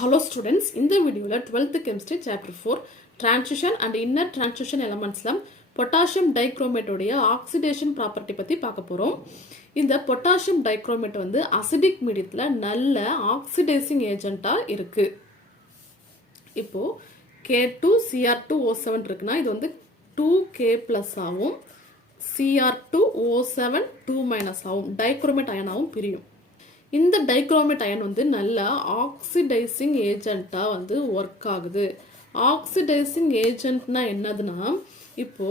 Hello students, இந்த வீடியோல 12th chemistry chapter 4 transition and inner transition elementsல potassium dichromate உடைய oxidation property பத்தி பார்க்க போறோம். இந்த potassium dichromate வந்து acidic mediumல நல்ல oxidizing agent-ஆ இருக்கு. இப்போ K2Cr2O7 இருக்குனா இது வந்து 2K+ ஆகும். Cr2O7 2- ஆகும். dichromate அயனாவும் பிரியும். இந்த டைக்ரோமேட் அயன் வந்து நல்ல ஆக்சிடைசிங் ஏஜென்ட்டா வந்து ஒர்க் ஆகுது. ஆக்சிடைசிங் ஏஜென்ட்னா என்னதுன்னா இப்போ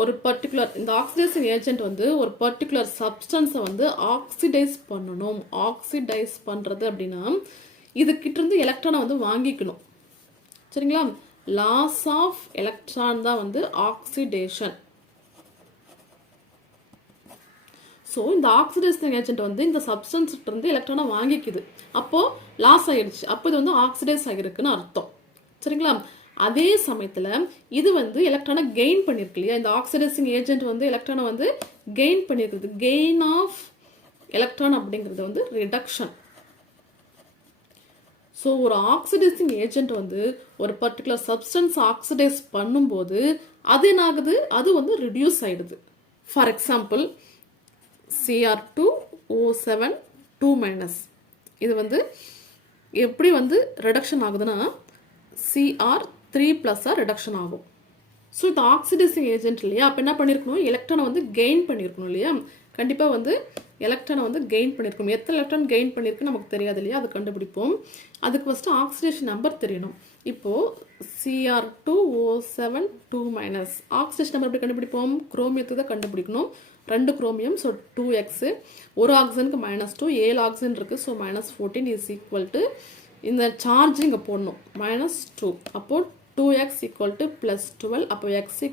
ஒரு பர்டிகுலர் இந்த ஆக்சிடைசிங் ஏஜென்ட் வந்து ஒரு பர்டிகுலர் சப்ஸ்டன்ஸை வந்து ஆக்சிடைஸ் பண்ணணும். ஆக்சிடைஸ் பண்றது அப்படின்னா இது கிட்ட இருந்து எலக்ட்ரானை வந்து வாங்கிக்கணும். சரிங்களா? லாஸ் ஆஃப் எலக்ட்ரான் தான் வந்து ஆக்சிடேஷன். ஸோ இந்த ஆக்சிடைசிங் ஏஜென்ட் வந்து இந்த சப்ஸ்டன்ஸ் இருந்து எலக்ட்ரானை வாங்கிக்குது. அப்போ லாஸ் ஆயிடுச்சு. அப்போ இது வந்து ஆக்சிடைஸ் ஆகிருக்குன்னு அர்த்தம். சரிங்களா? அதே சமயத்தில் இது வந்து எலக்ட்ரானை கெயின் பண்ணிருக்கு இல்லையா? இந்த ஆக்சிடைசிங் ஏஜென்ட் வந்து எலக்ட்ரானை வந்து கெயின் பண்ணிருக்குது. கெயின் ஆஃப் எலக்ட்ரான் அப்படிங்கிறது வந்து ரிடக்ஷன். ஸோ ஒரு ஆக்சிடைசிங் ஏஜென்ட் வந்து ஒரு பர்டிகுலர் சப்ஸ்டன்ஸ் ஆக்சிடைஸ் பண்ணும்போது அது என்ன ஆகுது? அது வந்து ரிடியூஸ் ஆயிடுது. ஃபார் எக்ஸாம்பிள் Cr2O7 2- இது வந்து எப்படி வந்து ரிடக்ஷன் ஆகுதுன்னா Cr3+ ரிடக்ஷன் ஆகும். ஸோ இது ஆக்சிடைசிங் ஏஜென்ட் இல்லையா? அப்போ என்ன பண்ணியிருக்கணும்? எலக்ட்ரானை வந்து கெயின் பண்ணியிருக்கணும் இல்லையா? கண்டிப்பாக வந்து எலக்ட்ரானை வந்து கெயின் பண்ணியிருக்கணும். எத்தனை எலக்ட்ரான் கெயின் பண்ணியிருக்கு நமக்கு தெரியாது இல்லையா? அது கண்டுபிடிப்போம். அதுக்கு ஃபஸ்ட்டு ஆக்சிடேஷன் நம்பர் தெரியணும். இப்போது Cr2O7 2- ஆக்சிடேஷன் நம்பர் எப்படி கண்டுபிடிப்போம்? குரோமியத்தை தான் கண்டுபிடிக்கணும். 2 குரோமியம், ஸோ 2x, ஒரு ஆக்சிஜனுக்கு -2, 7 ஆக்சிஜன் இருக்குது, ஸோ -14 இஸ் ஈக்குவல் டு இந்த சார்ஜ் இங்கே போடணும் -2. அப்போது 2x = +12, அப்போ x =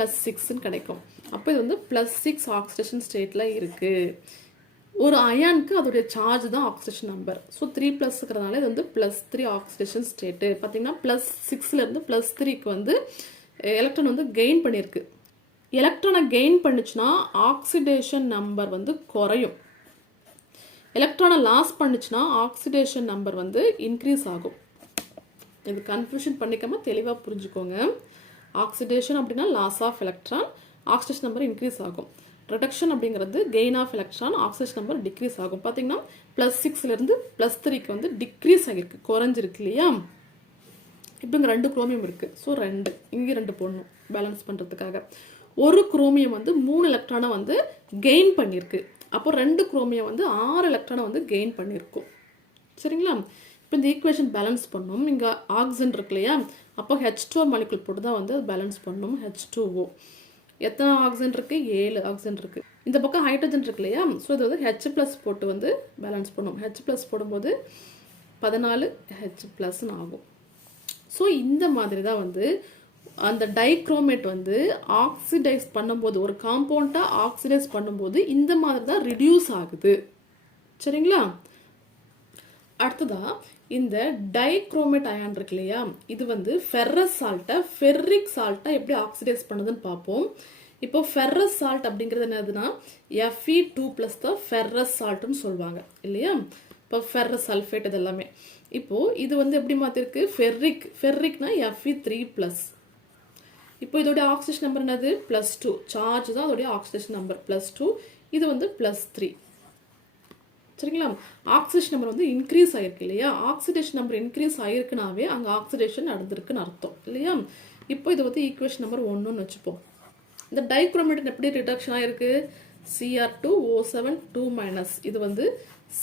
+6 கிடைக்கும். அப்போ இது வந்து +6 ஆக்சிடேஷன் ஸ்டேட்டில் இருக்குது. ஒரு அயானுக்கு அதோடைய சார்ஜ் தான் ஆக்சிடேஷன் நம்பர். ஸோ 3+ங்கிறதுனால இது வந்து +3 ஆக்சிடேஷன் ஸ்டேட்டு. பார்த்தீங்கன்னா +6லேருந்து +3க்கு வந்து எலக்ட்ரான் வந்து கெயின் பண்ணியிருக்கு. எலக்ட்ரானை கெயின் பண்ணுச்சுன்னா ஆக்சிடேஷன் நம்பர் வந்து குறையும். எலக்ட்ரானை லாஸ் பண்ணுச்சுன்னா ஆக்சிடேஷன் நம்பர் வந்து இன்க்ரீஸ் ஆகும். இது கன்ஃபியூஷன் பண்ணிக்காம தெளிவாக புரிஞ்சுக்கோங்க. ஆக்சிடேஷன் அப்படின்னா loss of electron, oxidation number increase ஆகும். ரிடக்ஷன் அப்படிங்கிறது gain of electron, oxidation number decrease ஆகும். பார்த்தீங்கன்னா +6லேருந்து +3க்கு வந்து டிக்ரீஸ் ஆகிருக்கு, குறைஞ்சிருக்கு இல்லையா? இப்போ இங்கே 2 குரோமியம் இருக்குது. ஸோ 2 இங்கே 2 போடணும் பேலன்ஸ் பண்ணுறதுக்காக. ஒரு குரோமியம் வந்து 3 எலக்ட்ரானை வந்து கெயின் பண்ணியிருக்கு. அப்போ 2 குரோமியம் வந்து 6 எலக்ட்ரானை வந்து கெயின் பண்ணியிருக்கும். சரிங்களா? இப்போ இந்த ஈக்குவேஷன் பேலன்ஸ் பண்ணணும். இங்கே ஆக்சிஜன் இருக்கு இல்லையா? அப்போ H2O மாலிகுல் போட்டு தான் வந்து பேலன்ஸ் பண்ணணும். H2O எத்தனை ஆக்சிஜன் இருக்குது? 7 ஆக்சிஜன் இருக்குது. இந்த பக்கம் ஹைட்ரஜன் இருக்கு இல்லையா? ஸோ இது வந்து H+ போட்டு வந்து பேலன்ஸ் பண்ணணும். H+ போடும்போது 14 H+ ஆகும். ஸோ இந்த மாதிரி தான் வந்து அந்த டைக்ரோமேட் வந்து ஆக்சிடைஸ் பண்ணும்போது, ஒரு காம்பவுண்டாக ஆக்சிடைஸ் பண்ணும்போது இந்த மாதிரி தான் ரிடியூஸ் ஆகுது. சரிங்களா? அடுத்ததா இந்த டைக்ரோமேட் அயான் இருக்கு இல்லையா? இது வந்து ஃபெர்ரஸ் சால்ட்டை ஃபெர்ரிக் சால்ட்டை எப்படி ஆக்சிடைஸ் பண்ணுதுன்னு பார்ப்போம். இப்போ ஃபெர்ரஸ் சால்ட் அப்படிங்கிறது என்னதுன்னா Fe2+ தான் ஃபெர்ரஸ் சால்ட்டுன்னு சொல்லுவாங்க இல்லையா? இப்போ ஃபெர்ரஸ் சல்ஃபேட் இது எல்லாமே. இப்போது இது வந்து எப்படி மாற்றிருக்கு? ஃபெர்ரிக்னா Fe3+. இப்போ இதோடைய ஆக்சிடேஷன் நம்பர் என்னது? +2. சார்ஜ் தான் அதோடைய ஆக்சிடேஷன் நம்பர் +2. இது வந்து +3. சரிங்களா? ஆக்சிடேஷன் நம்பர் வந்து இன்க்ரீஸ் ஆகிருக்கு இல்லையா? ஆக்சிடேஷன் நம்பர் இன்க்ரீஸ் ஆகிருக்குனாவே அங்கே ஆக்சிடேஷன் நடந்திருக்குன்னு அர்த்தம் இல்லையா? இப்போ இது வந்து ஈக்குவேஷன் நம்பர் 1ன்னு வச்சுப்போம். இந்த டைக்ரோமேட் எப்படி ரிடக்ஷன் ஆகிருக்கு? Cr2O7 2- இது வந்து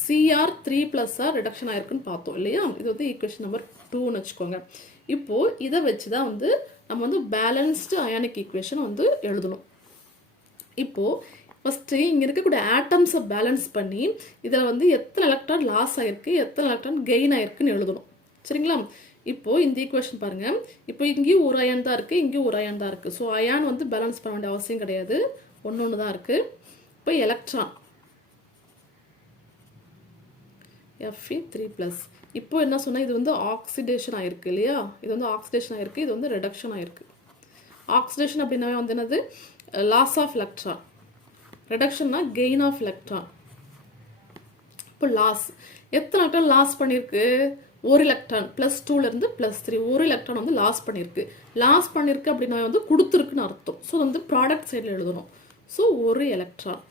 Cr3+ ரிடக்ஷன் ஆகிருக்குன்னு பார்த்தோம் இல்லையா? இது வந்து ஈக்குவேஷன் நம்பர் 2ன்னு வச்சுக்கோங்க. இப்போது இதை வச்சு தான் வந்து நம்ம வந்து பேலன்ஸ்டு அயானிக் ஈக்குவேஷன் வந்து எழுதணும். இப்போது ஃபஸ்ட்டு இங்கே இருக்கக்கூடிய ஆட்டம்ஸை பேலன்ஸ் பண்ணி இதில் வந்து எத்தனை எலக்ட்ரான் லாஸ் ஆகிருக்கு, எத்தனை எலக்ட்ரான் கெயின் ஆகிருக்குன்னு எழுதணும். சரிங்களா? இப்போது இந்த ஈக்குவேஷன் பாருங்கள். இப்போ இங்கேயும் ஒரு அயான் தான் இருக்குது, இங்கேயும் ஒரு அயான் தான் இருக்குது. ஸோ அயான் வந்து பேலன்ஸ் பண்ண வேண்டிய அவசியம் கிடையாது, ஒன்று தான் இருக்குது. இப்போ எலக்ட்ரான் Fe3+. இப்போ என்ன சொன்னால் இது வந்து ஆக்சிடேஷன் ஆகிருக்கு இல்லையா? இது வந்து ஆக்சிடேஷன் ஆகிருக்கு, இது வந்து ரிடக்ஷன் ஆகிருக்கு. ஆக்சிடேஷன் அப்படின்னாவே வந்து என்னது? Loss of electron. ரிடக்ஷன்னா கெயின் ஆஃப் எலக்ட்ரான். இப்போ லாஸ் எத்தனை எலக்ட்ரான் லாஸ் பண்ணியிருக்கு? ஒரு எலக்ட்ரான் +2லேருந்து +3 ஒரு எலக்ட்ரான் வந்து லாஸ் பண்ணியிருக்கு அப்படின்னா வந்து கொடுத்துருக்குன்னு அர்த்தம். ஸோ வந்து ப்ராடக்ட் சைடில் எழுதணும். ஸோ ஒரு எலக்ட்ரான்,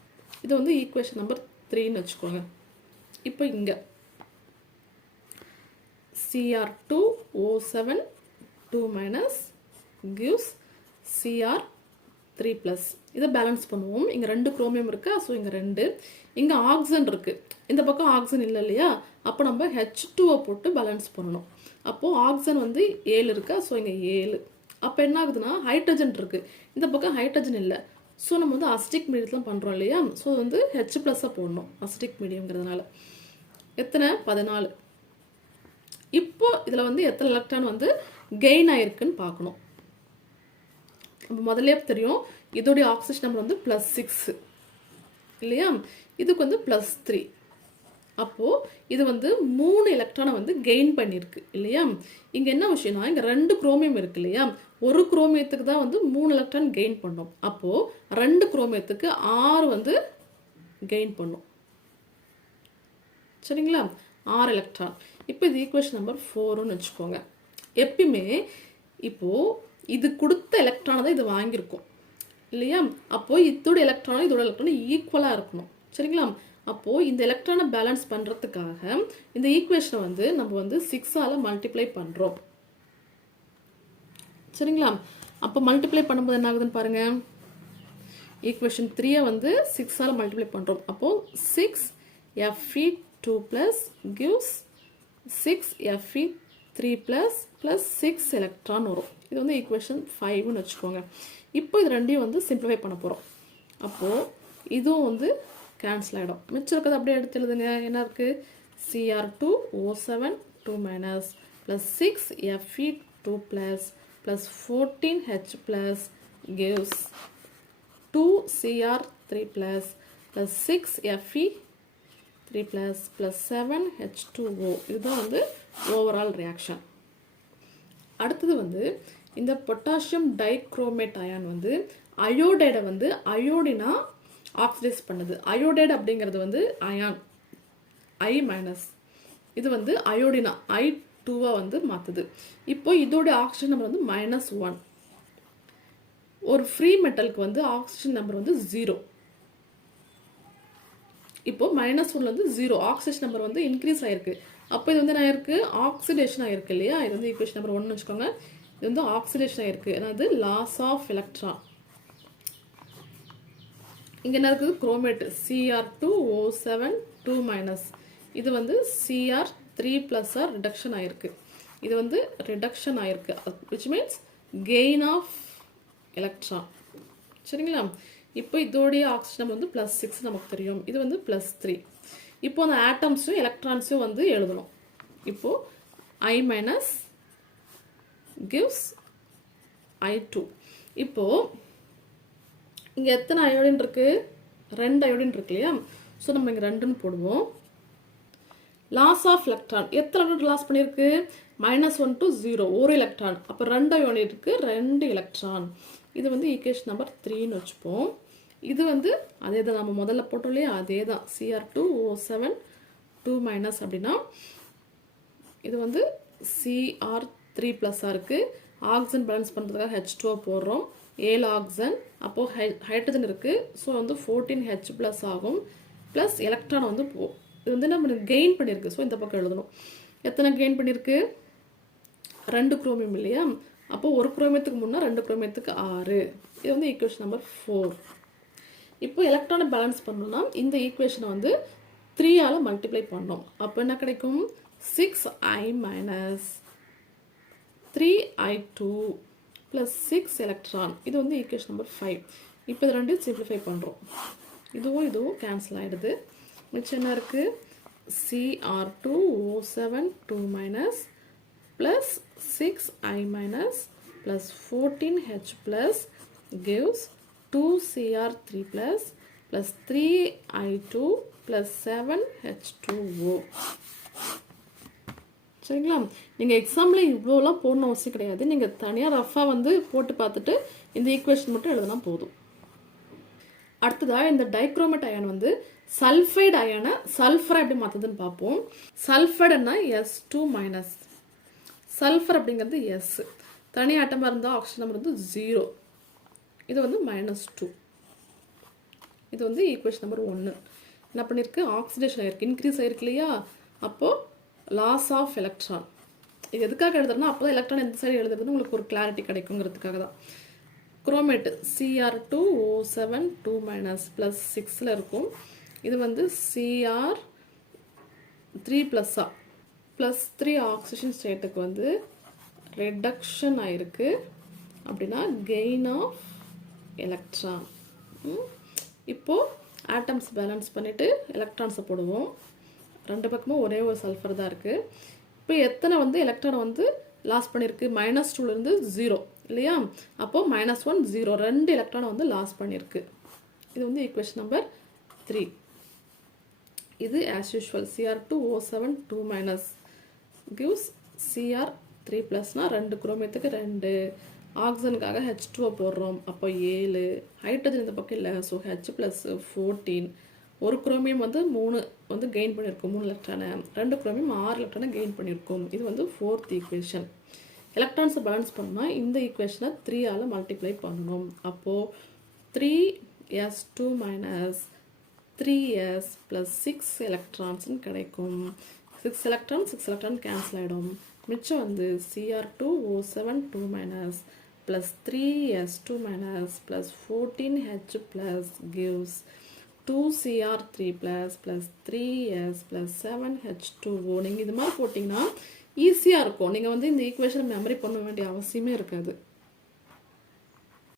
இது வந்து ஈக்குவேஷன் நம்பர் 3ன்னு வச்சுக்கோங்க. இப்போ இங்கே Cr2O7 2- gives Cr3+. இதை பேலன்ஸ் பண்ணுவோம். இங்கே 2 குரோமியம் இருக்கா, ஸோ இங்கே 2. இங்கே ஆக்சிஜன் இருக்குது, இந்த பக்கம் ஆக்சிஜன் இல்லை இல்லையா, அப்போ நம்ம H2O போட்டு பேலன்ஸ் பண்ணணும். அப்போது ஆக்சிஜன் வந்து 7 இருக்கா, ஸோ இங்கே 7. அப்போ என்ன ஆகுதுன்னா ஹைட்ரஜன் இருக்குது, இந்த பக்கம் ஹைட்ரஜன் இல்லை. ஸோ நம்ம வந்து அசிட்டிக் மீடியத்தில் பண்ணுறோம் இல்லையா, ஸோ வந்து H+ போடணும் அசிட்டிக் மீடியம்ங்கிறதுனால. எத்தனை? 14. இப்போ இதில் வந்து எத்தனை எலக்ட்ரான் வந்து கெயின் ஆயிருக்குன்னு பார்க்கணும். நம்ம முதல்ல தெரியும் இதோடைய ஆக்சிஜன் நம்பர் வந்து +6 இல்லையா, இதுக்கு வந்து +3. அப்போது இது வந்து 3 எலக்ட்ரானை வந்து கெயின் பண்ணியிருக்கு இல்லையா. இங்கே என்ன விஷயம்னா இங்கே 2 குரோமியம் இருக்கு இல்லையா, ஒரு குரோமியத்துக்கு தான் வந்து 3 எலக்ட்ரான் கெயின் பண்ணோம். அப்போது 2 குரோமியத்துக்கு 6 வந்து கெயின் பண்ணும். சரிங்களா, 6 எலக்ட்ரான். இப்போ இது ஈக்குவேஷன் நம்பர் 4ன்னு வச்சுக்கோங்க. எப்பயுமே இப்போது இது கொடுத்த எலக்ட்ரானை தான் இது வாங்கியிருக்கோம் இல்லையா, அப்போது இதோட எலக்ட்ரானும் ஈக்குவலாக இருக்கணும். சரிங்களா, அப்போது இந்த எலக்ட்ரானை பேலன்ஸ் பண்ணுறதுக்காக இந்த ஈக்குவேஷனை வந்து நம்ம வந்து 6ஆல் மல்டிப்ளை பண்ணுறோம். சரிங்களா, அப்போ மல்டிப்ளை பண்ணும்போது என்ன ஆகுதுன்னு பாருங்கள். ஈக்குவேஷன் 3 வந்து 6ஆல் மல்டிப்ளை பண்ணுறோம். அப்போது 6Fe2+ gives 6Fe3+ + 6 எலக்ட்ரான் வரும். இது வந்து ஈக்குவேஷன் 5ன்னு வச்சுக்கோங்க. இப்போ இது ரெண்டையும் வந்து சிம்பிளிஃபை பண்ண போகிறோம். அப்போது இதுவும் வந்து கேன்சல் ஆகிடும். மிச்சம் இருக்கிறது அப்படியே எடுத்து எழுதுங்க. என்ன இருக்குது? Cr2O7 2- + 6Fe2+ + 14H+ gives 2Cr3+ + 6Fe3+ + 7H2O. இதுதான் வந்து ஓவரால் ரியாக்ஷன். அடுத்தது வந்து இந்த பொட்டாசியம் டைக்ரோமேட் அயான் வந்து அயோடைடை வந்து அயோடினா ஆக்சிடைஸ் பண்ணுது. அயோடைடு அப்படிங்கிறது வந்து அயான் I-, இது வந்து அயோடினா I2 வந்து மாற்றுது. இப்போ இதோட ஆக்சிஜன் நம்பர் வந்து -1. ஒரு ஃப்ரீ மெட்டலுக்கு வந்து ஆக்சிஜன் நம்பர் வந்து 0. இப்போ -1லேருந்து 0 ஆக்சிஜன் நம்பர் வந்து இன்க்ரீஸ் ஆகிருக்கு. அப்போ இது வந்து என்ன ஆயிருக்கு? ஆக்சிடேஷன் ஆகிருக்கு இல்லையா. இது வந்து ஈக்குவேஷன் நம்பர் 1 வச்சுக்கோங்க. இது வந்து ஆக்சிடேஷன் ஆகிருக்கு, அதாவது லாஸ் ஆஃப் எலக்ட்ரான். இங்கே என்ன இருக்குது? Chromate Cr2O7 2-. இது வந்து Cr3+ ரிடக்ஷன் ஆகிருக்கு. இது வந்து ரிடக்ஷன் ஆகிருக்கு, which means gain of electron. சரிங்களா, இப்போ இதோடைய ஆக்சிஜன் நம்பர் வந்து +6 நமக்கு தெரியும். இது வந்து +3. இப்போ அந்த ஆட்டம்ஸும் எலக்ட்ரான்ஸும் வந்து எழுதணும். இப்போது I- gives I2. இப்போது இங்கே எத்தனை அயோடின் இருக்குது? 2 அயோடின் இருக்கு இல்லையா. ஸோ நம்ம இங்கே 2ன்னு போடுவோம். லாஸ் ஆஃப் எலக்ட்ரான் எத்தனை எலக்ட்ரான் லாஸ் பண்ணியிருக்கு? -1 to 0 ஒரு எலக்ட்ரான். அப்போ 2 அயோடின் இருக்குது, 2 எலக்ட்ரான். இது வந்து ஈக்குவேஷன் நம்பர் 3ன்னு வச்சுப்போம். இது வந்து அதே தான் நம்ம முதல்ல போட்டோம் இல்லையா, அதே தான் Cr2O7 2- அப்படின்னா இது வந்து Cr3+ இருக்குது. ஆக்சிஜன் பேலன்ஸ் பண்ணுறதுக்காக H2O போடுறோம், 7 ஆக்சிஜன். அப்போது ஹைட்ரஜன் இருக்குது, ஸோ வந்து 14H+ ஆகும். ப்ளஸ் எலக்ட்ரான் வந்து இது வந்து நம்ம கெயின் பண்ணியிருக்கு. ஸோ இந்த பக்கம் எழுதணும். எத்தனை கெயின் பண்ணியிருக்கு? 2 குரோமியம் இல்லையா. அப்போது ஒரு குரோமியத்துக்கு முன்னே 2 குரோமியத்துக்கு 6. இது வந்து ஈக்குவேஷன் நம்பர் 4. இப்போ எலக்ட்ரானை பேலன்ஸ் பண்ணணும்னா இந்த ஈக்குவேஷனை வந்து 3ஆல் மல்டிப்ளை பண்ணோம். அப்போ என்ன கிடைக்கும்? 6I- 3I2 + 6 electron. இது வந்து ஈக்குவேஷன் நம்பர் 5. இப்போ இது ரெண்டையும் சிம்பிளிஃபை பண்ணுறோம். இதுவும் கேன்சல் ஆகிடுது. மிச்சம் என்ன இருக்குது? Cr2O7 2- + 6I- + 14H+ gives 2Cr3+ + 3I2 + 7H2O. சரிங்களா, நீங்கள் எக்ஸாமில் இவ்வளோலாம் போடணும் அவசியம் கிடையாது. நீங்கள் தனியாக ரஃபாக வந்து போட்டு பார்த்துட்டு இந்த ஈக்குவேஷன் மட்டும் எழுதினா போதும். அடுத்ததாக இந்த டைக்ரோமேட் அயான் வந்து சல்ஃபைடு அயனை சல்ஃபரை எப்படி மாற்றுதுன்னு பார்ப்போம். சல்ஃபைடுன்னா S2 மைனஸ், சல்ஃபர் அப்படிங்கிறது எஸ், தனி ஆட்டமாக இருந்தால் ஆக்சிஜன் நம்பர் வந்து 0, இது வந்து -2. இது வந்து ஈக்குவேஷன் நம்பர் 1. என்ன பண்ணியிருக்கு, ஆக்சிடேஷன் ஆகிருக்கு, இன்க்ரீஸ் ஆகிருக்கு இல்லையா. அப்போது லாஸ் ஆஃப் எலக்ட்ரான். இது எதுக்காக எழுதுறதுனா அப்போ தான் எலக்ட்ரான் எந்த சைடு எழுதுறது உங்களுக்கு ஒரு கிளாரிட்டி கிடைக்குங்கிறதுக்காக தான். குரோமேட்டு Cr2O7 2 மைனஸ் ப்ளஸ் 6ல் இருக்கும். இது வந்து Cr3 ப்ளஸ்ஸா +3 ஆக்சிஜன் ஸ்டேட்டுக்கு வந்து ரெடக்ஷன் ஆகிருக்கு. அப்படின்னா கெயின் ஆஃப் எலக்ட்ரான். இப்போது ஆட்டம்ஸ் பேலன்ஸ் பண்ணிவிட்டு எலக்ட்ரான்ஸை போடுவோம். ரெண்டு பக்கமும் ஒரே ஒரு சல்ஃபர் தான் இருக்குது. இப்போ எத்தனை வந்து எலக்ட்ரானை வந்து லாஸ் பண்ணியிருக்கு, -2லேருந்து 0 இல்லையா. அப்போது -1 0 2 எலக்ட்ரானை வந்து லாஸ் பண்ணியிருக்கு. இது வந்து ஈக்குவேஷன் நம்பர் 3. இது as usual Cr2O7 2 minus gives Cr3 ப்ளஸ்னா 2 குரோமியத்துக்கு 2, ஆக்சிஜனுக்காக H2 போடுறோம், அப்போ 7, ஹைட்ரஜன் இந்த பக்கம் இல்லை, ஸோ H ப்ளஸ் 14, ஒரு குரோமியம் வந்து 3 வந்து கெயின் பண்ணியிருக்கோம், 3 எலக்ட்ரானை, 2 குரோமியம் 6 எலக்ட்ரானை கெயின் பண்ணியிருக்கோம். இது வந்து 4th ஈக்குவேஷன். எலக்ட்ரான்ஸை பேலன்ஸ் பண்ணால் இந்த ஈக்குவேஷனை 3ஆல் மல்டிப்ளை பண்ணணும். அப்போது 3s2 மைனஸ் 3s ப்ளஸ் 6 எலக்ட்ரான்ஸ்னு கிடைக்கும். 6 எலக்ட்ரான் கேன்சல் ஆகிடும். மிச்சம் வந்து Cr2O7 2 minus plus 3s2 minus plus 14H plus gives 2Cr3 plus 3s plus 7H2O. நீங்கள் இது மாதிரி போட்டிங்கன்னா ஈஸியாக இருக்கும். நீங்கள் வந்து இந்த ஈக்குவேஷனை மெமரி பண்ண வேண்டிய அவசியமே இருக்காது.